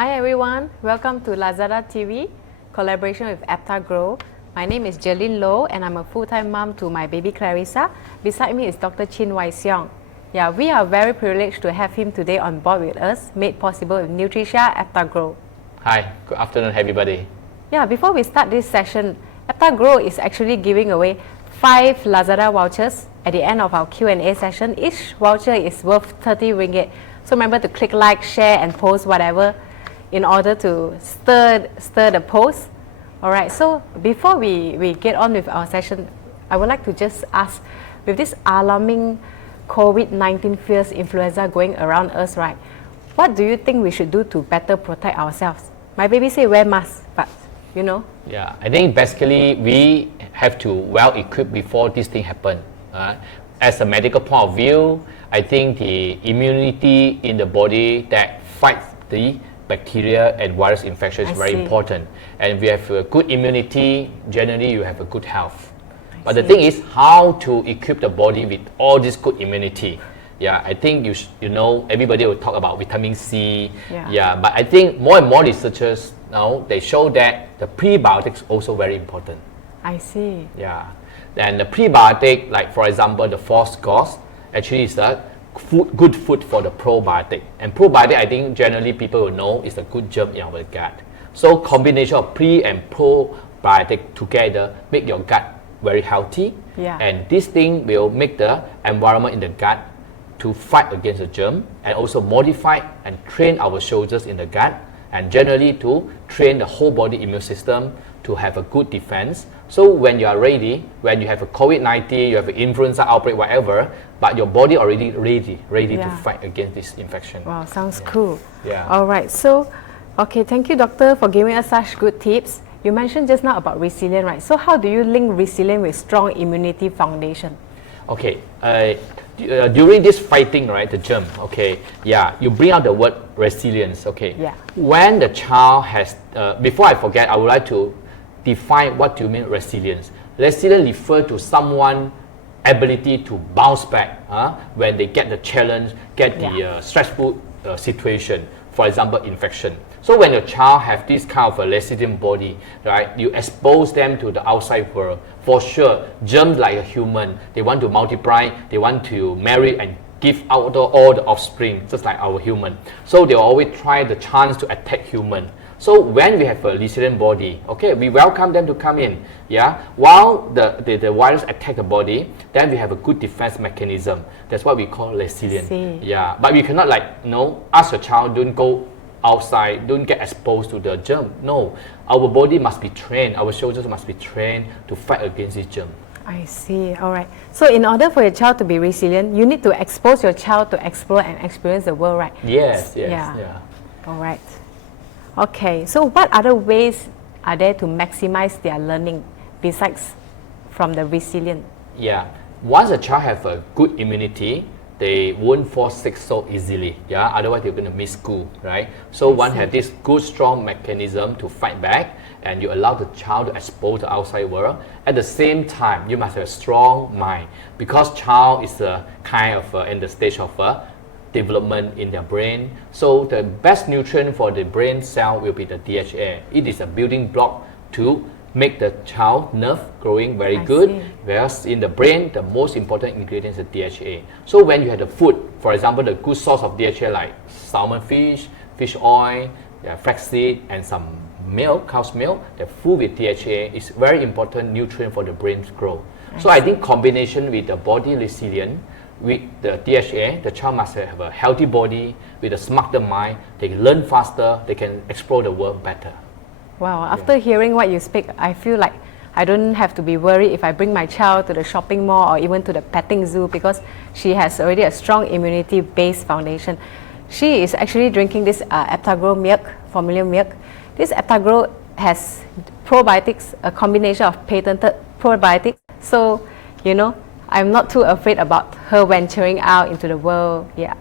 Hi everyone, welcome to Lazada TV, collaboration with AptaGro. My name is Jeline Loh and I'm a full-time mom to my baby Clarissa. Beside me is Dr. Chin Wai Seong. Yeah, we are very privileged to have him today on board with us, made possible with Nutricia AptaGro. Hi, good afternoon everybody. Yeah, before we start this session, AptaGro is actually giving away 5 Lazada vouchers at the end of our Q&A session. Each voucher is worth 30 ringgit. So remember to click like, share and post whatever in order to stir the post. Alright, so before we get on with our session, I would like to just ask, with this alarming COVID-19 fierce influenza going around us, right? What do you think we should do to better protect ourselves? My baby say wear mask, but you know. Yeah, I think basically we have to well equipped before this thing happen. As a medical point of view, I think the immunity in the body that fights the bacteria and virus infection is very important. And we have a good immunity, generally you have a good health. But the thing is how to equip the body with all this good immunity. Yeah, I think you know everybody will talk about vitamin C. Yeah, but I think more and more researchers now they show that the prebiotics also very important. I see. Yeah, and the prebiotic, like for example the false gauze, actually is a good food for the probiotic. And probiotic, I think generally people will know is a good germ in our gut. So combination of pre and probiotic together make your gut very healthy. And this thing will make the environment in the gut to fight against the germ and also modify and train our soldiers in the gut and generally to train the whole body immune system to have a good defense. So when you are ready, when you have a COVID-19, you have an influenza outbreak, whatever, but your body already ready to fight against this infection. Wow, sounds cool. Yeah. All right, so, okay, thank you doctor for giving us such good tips. You mentioned just now about resilience, right? So how do you link resilience with strong immunity foundation? Okay, during this fighting, right, the germ, okay, yeah, you bring out the word resilience, okay. Yeah. When the child has, before I forget, I would like to define what do you mean resilience. Resilience refers to someone's ability to bounce back when they get the challenge, get the stressful situation, for example, infection. So when your child have this kind of a resilient body, right, you expose them to the outside world. For sure, germs like a human, they want to multiply, they want to marry and give out all the offspring, just like our human. So they always try the chance to attack human. So when we have a resilient body, okay, we welcome them to come in. Yeah, while the virus attack the body, then we have a good defense mechanism. That's what we call resilient. Yeah, but we cannot ask your child don't go outside, don't get exposed to the germ. No, our body must be trained, our soldiers must be trained to fight against this germ. I see. All right. So in order for your child to be resilient, you need to expose your child to explore and experience the world, right? Yes. All right. Okay. So what other ways are there to maximize their learning besides from the resilient? Yeah. Once a child have a good immunity, they won't fall sick so easily. Yeah. Otherwise, they're going to miss school, right? So one have this good, strong mechanism to fight back, and you allow the child to expose the outside world. At the same time, you must have a strong mind because child is a kind of in the stage of development in their brain. So the best nutrient for the brain cell will be the DHA. It is a building block to make the child nerve growing very good. Whereas in the brain, the most important ingredient is the DHA. So when you have the food, for example, the good source of DHA like salmon fish oil, flaxseed, and some milk, cow's milk, the food with DHA is very important nutrient for the brain's growth. So I think combination with the body resilient, with the DHA, the child must have a healthy body with a smarter mind. They can learn faster, they can explore the world better. Wow, after hearing what you speak, I feel like I don't have to be worried if I bring my child to the shopping mall or even to the petting zoo because she has already a strong immunity-based foundation. She is actually drinking this AptaGro milk, formula milk. This AptaGro has probiotics, a combination of patented probiotics. So, you know, I'm not too afraid about her venturing out into the world. Yeah,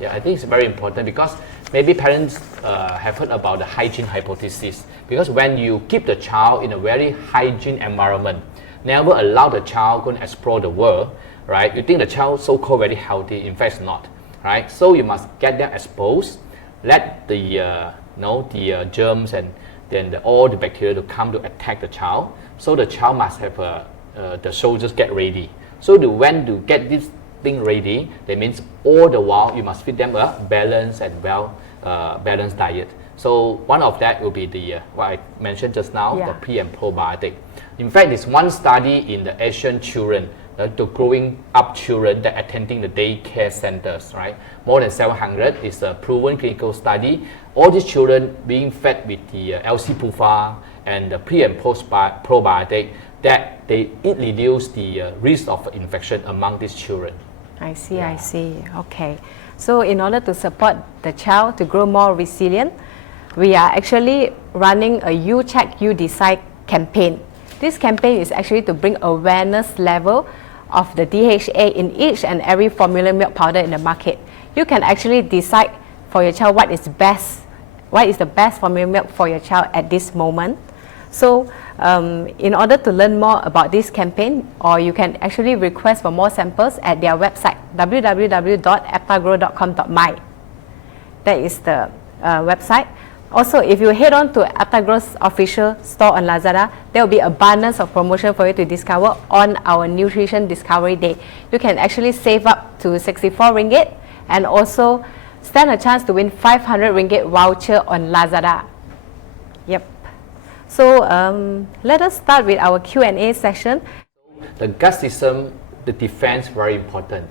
I think it's very important because maybe parents have heard about the hygiene hypothesis. Because when you keep the child in a very hygiene environment, never allow the child go and explore the world, right? You think the child so-called very healthy, in fact it's not, right? So you must get them exposed, let the the germs and then all the bacteria to come to attack the child. So the child must have the soldiers get ready. So when to get this thing ready, that means all the while you must feed them a balanced and balanced diet. So one of that will be the what I mentioned just now, the pre and probiotic. In fact, there's one study in the Asian children, the growing up children that attending the daycare centers, right? More than 700 is a proven clinical study. All these children being fed with the LC-PUFA and the pre and post probiotic, that it reduce the risk of infection among these children. I see. Okay. So in order to support the child to grow more resilient, we are actually running a You Check, You Decide campaign. This campaign is actually to bring awareness level of the DHA in each and every formula milk powder in the market. You can actually decide for your child what is the best formula milk for your child at this moment. So in order to learn more about this campaign, or you can actually request for more samples at their website www.aptagro.com.my. That is the website. Also, if you head on to AptaGro's official store on Lazada, there will be abundance of promotion for you to discover on our Nutrition Discovery Day. You can actually save up to 64 ringgit and also stand a chance to win 500 ringgit voucher on Lazada. Yep. So let us start with our Q&A session. The gut system, the defense, very important.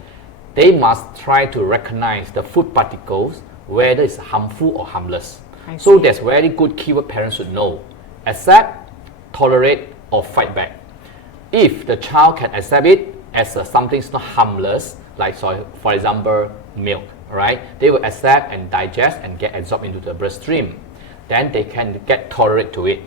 They must try to recognize the food particles, whether it's harmful or harmless. So that's very good keyword parents should know. Accept, tolerate, or fight back. If the child can accept it as something not harmless, like for example milk, right? They will accept and digest and get absorbed into the bloodstream. Then they can get tolerate to it.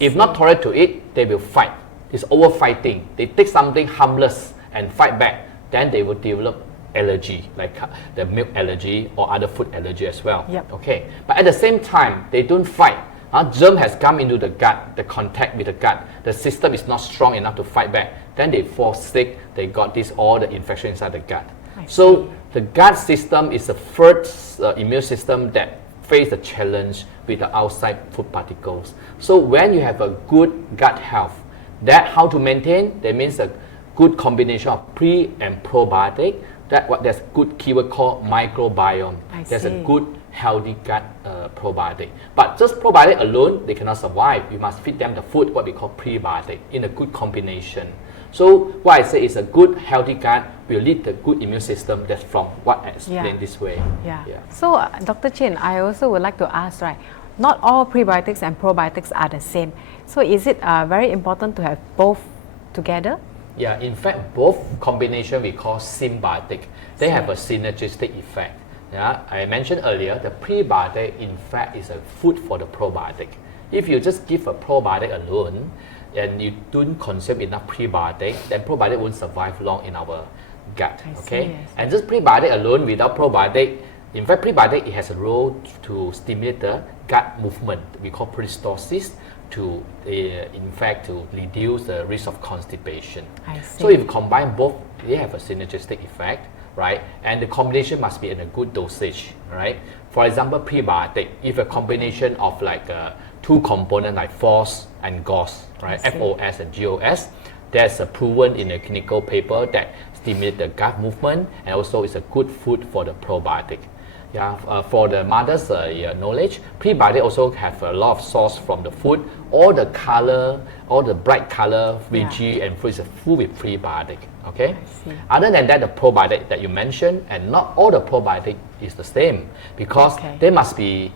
If not tolerate to it, they will fight. It's over fighting. They take something harmless and fight back, then they will develop allergy, like the milk allergy or other food allergy as well. Okay, but at the same time, they don't fight. Germ has come into the gut, the contact with the gut. The system is not strong enough to fight back. Then they fall sick. They got all the infection inside the gut. So the gut system is the first immune system that face the challenge with the outside food particles. So when you have a good gut health, that how to maintain, that means a good combination of pre and probiotic. That's good keyword called microbiome. There's a good healthy gut probiotic. But just probiotic alone, they cannot survive. You must feed them the food, what we call prebiotic, in a good combination. So what I say is a good healthy gut will lead the good immune system. That's from what I explained this way. So Dr. Chin, I also would like to ask, right, not all prebiotics and probiotics are the same. So is it very important to have both together? Yeah, in fact, both combination we call symbiotic. They have a synergistic effect. Yeah, I mentioned earlier, the prebiotic in fact is a food for the probiotic. If you just give a probiotic alone and you don't consume enough prebiotic, then probiotic won't survive long in our gut. And just prebiotic alone without probiotic, in fact, prebiotic it has a role to stimulate the gut movement. We call peristalsis, to in fact to reduce the risk of constipation. So if you combine both, they have a synergistic effect, right? And the combination must be in a good dosage, right? For example, prebiotic, if a combination of like two components like FOS and GOS, right? FOS and GOS, there's a proven in a clinical paper that stimulate the gut movement and also is a good food for the probiotic. For the mother's knowledge, prebiotic also have a lot of source from the food. All the color, all the bright color, veggie and fruit is full with prebiotic. Other than that, the probiotic that you mentioned, and not all the probiotic is the same because they must be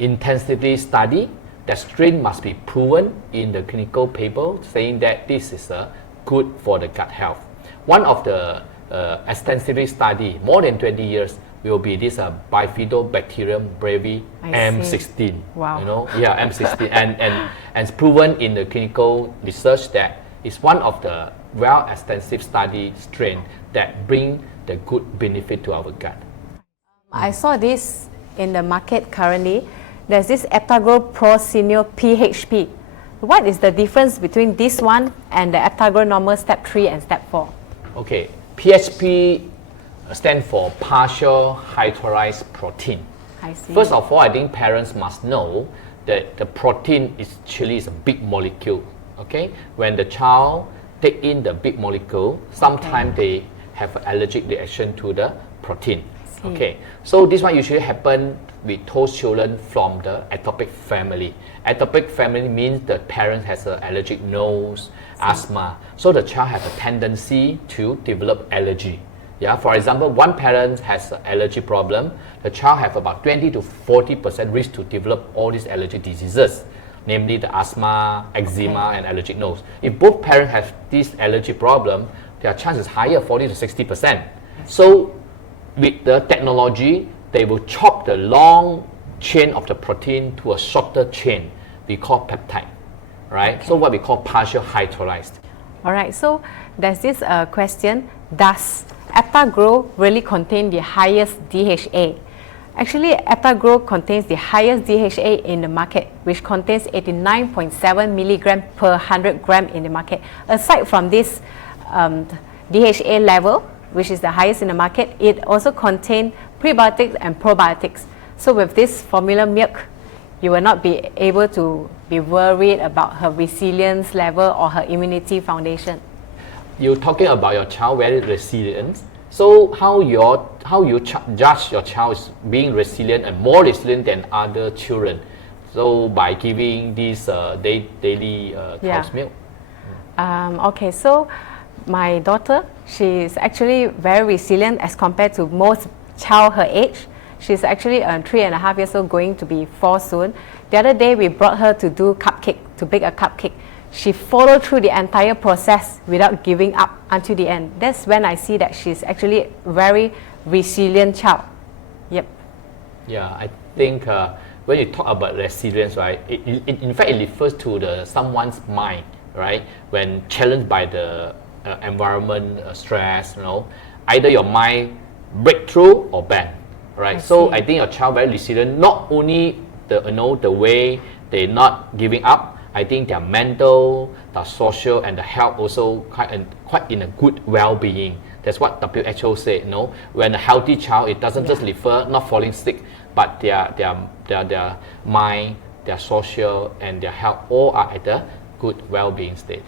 intensively studied. The strain must be proven in the clinical paper saying that this is good for the gut health. One of the extensively studied, more than 20 years, will be this Bifidobacterium brevi M16. Wow. M16, and it's proven in the clinical research that it's one of the extensive study strain that bring the good benefit to our gut. I saw this in the market currently. There's this AptaGro Pro Senior PHP. What is the difference between this one and the AptaGro normal step 3 and step 4? PHP stand for partial hydrolyzed protein. I see. First of all, I think parents must know that the protein actually is a big molecule. Okay, when the child take in the big molecule, sometimes they have an allergic reaction to the protein. Okay, so this one usually happen with those children from the atopic family. Atopic family means the parent has an allergic nose, asthma. So the child has a tendency to develop allergy. Yeah, for example, one parent has an allergy problem, the child have about 20 to 40% risk to develop all these allergic diseases, namely the asthma, eczema, and allergic nose. If both parents have this allergy problem, their chance is higher, 40 to 60%. So with the technology, they will chop the long chain of the protein to a shorter chain we call peptide, right? So what we call partial hydrolyzed. All right, so there's this question, does AptaGro really contain the highest DHA? Actually, AptaGro contains the highest DHA in the market, which contains 89.7 milligram per 100 gram in the market. Aside from this DHA level, which is the highest in the market, it also contains prebiotics and probiotics. So with this formula milk, you will not be able to be worried about her resilience level or her immunity foundation. You're talking about your child very resilient. So how you judge your child is being resilient and more resilient than other children? So by giving this daily cow's milk. Okay, so my daughter, she is actually very resilient as compared to most child her age. She's actually 3.5 years old, going to be 4 soon. The other day we brought her to do cupcake, to bake a cupcake. She followed through the entire process without giving up until the end. That's when I see that she's actually a very resilient child. Yep. Yeah, I think when you talk about resilience, right, in fact it refers to someone's mind, right? When challenged by the environment, stress, either your mind break through or bend, right? So I think your child very resilient. Not only the way they not giving up. I think their mental, their social, and the health also quite in a good well-being. That's what WHO said. When a healthy child, it doesn't just refer not falling sick, but their mind, their social, and their health all are at a good well-being state.